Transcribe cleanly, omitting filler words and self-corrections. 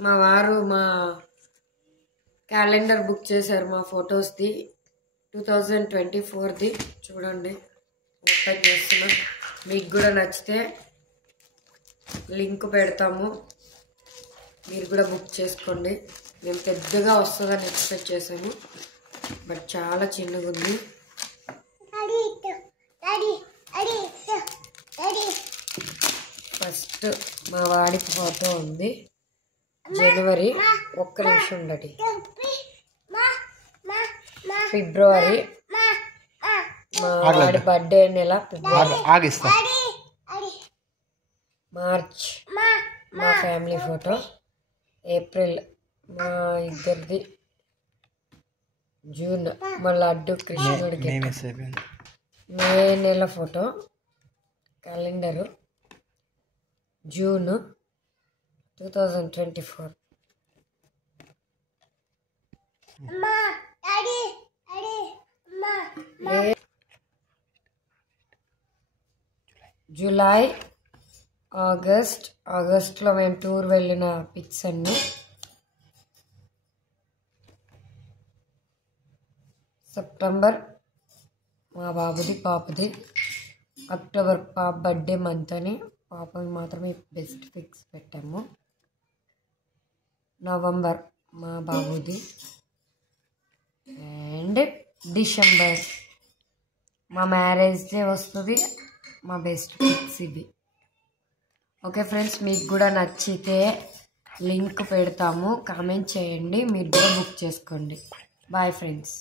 మా వారు మా క్యాలెండర్ బుక్ చేశారు మా ఫొటోస్ది 2024ది చూడండి ఓపెన్ చేస్తున్నా మీకు కూడా నచ్చితే లింక్ పెడతాము మీరు కూడా బుక్ చేసుకోండి నేను పెద్దగా వస్తుందని ఎక్స్పెక్ట్ చేశాను బట్ చాలా చిన్నగా ఉంది ఫస్ట్ మా వాడి ఫోటో ఉంది జనవరి ఒక్క నిమిషం ఉండండి ఫిబ్రవరి మా వాడి బర్త్డే నెల మార్చ్ మా ఫ్యామిలీ ఫోటో ఏప్రిల్ మా ఇద్దరిది జూన్ మా లడ్డు కృష్ణుడికి మే నెల ఫోటో క్యాలెండరు జూన్ 2024 జూలై ఆగస్ట్లో మేము టూర్ వెళ్ళిన పిక్స్ అన్ని సెప్టెంబర్ మా బాబుది పాపది అక్టోబర్ పాప బర్త్డే మంత్ అని పాపకి మాత్రమే బెస్ట్ పిక్స్ పెట్టాము నవంబర్ మా బాబుది అండ్ డిసెంబర్ మా మ్యారేజ్ డే వస్తుంది మా బెస్ట్ పిక్స్ ఇవి ఓకే ఫ్రెండ్స్ మీకు కూడా నచ్చితే లింక్ పెడతాము కామెంట్ చేయండి మీరు కూడా బుక్ చేసుకోండి బాయ్ ఫ్రెండ్స్